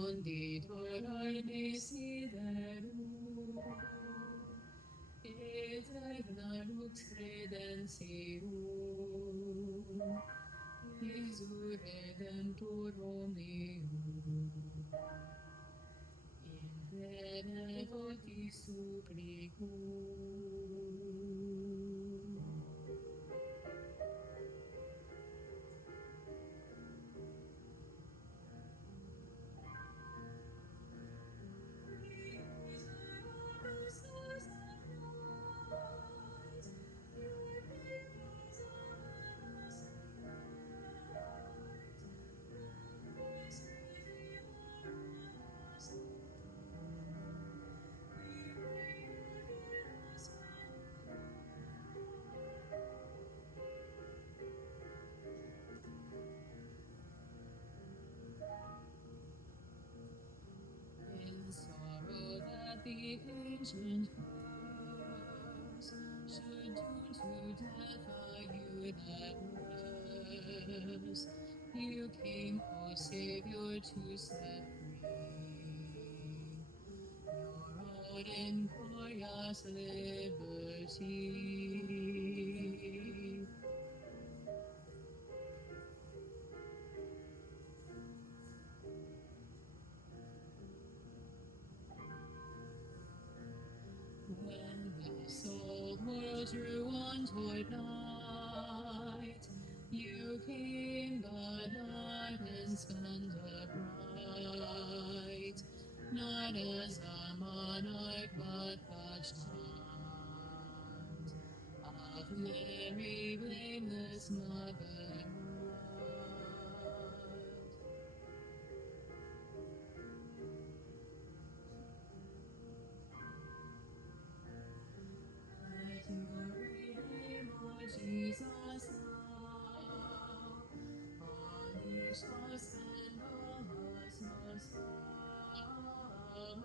conditor desiderum, eterna lux credentium, Iesu Redemptorum meum, in bene voti supplicum. In sorrow that the ancient host should doom to death a youth at worst, you came, O Savior, to set free your own inglorious liberty. When this old world drew on toward night, you came, but not in splendor bright, not as a monarch, but the child of Mary, blameless motherhood. Let your name, Lord Jesus, now punish us and all us must bow.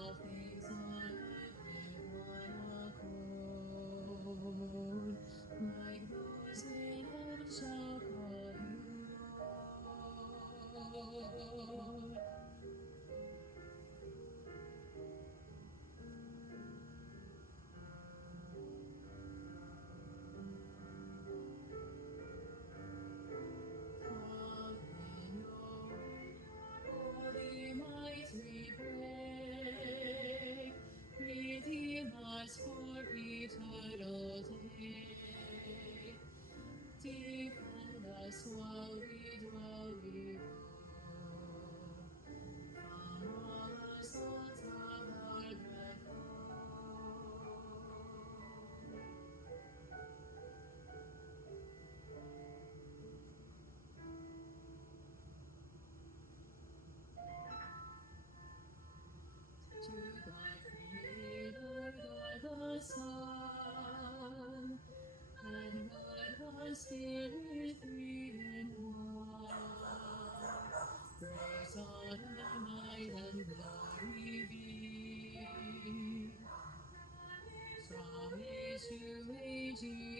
All things on earth with one accord, like those in heaven shall call you Lord. Come in your holy might we pray, redeem us for eternal day. Defend us while we dwell below, from all assaults of our dreadful. To thy Creator, God the Son, and God the Spirit, three in one. Praise, honor, might, and glory be, from age to age,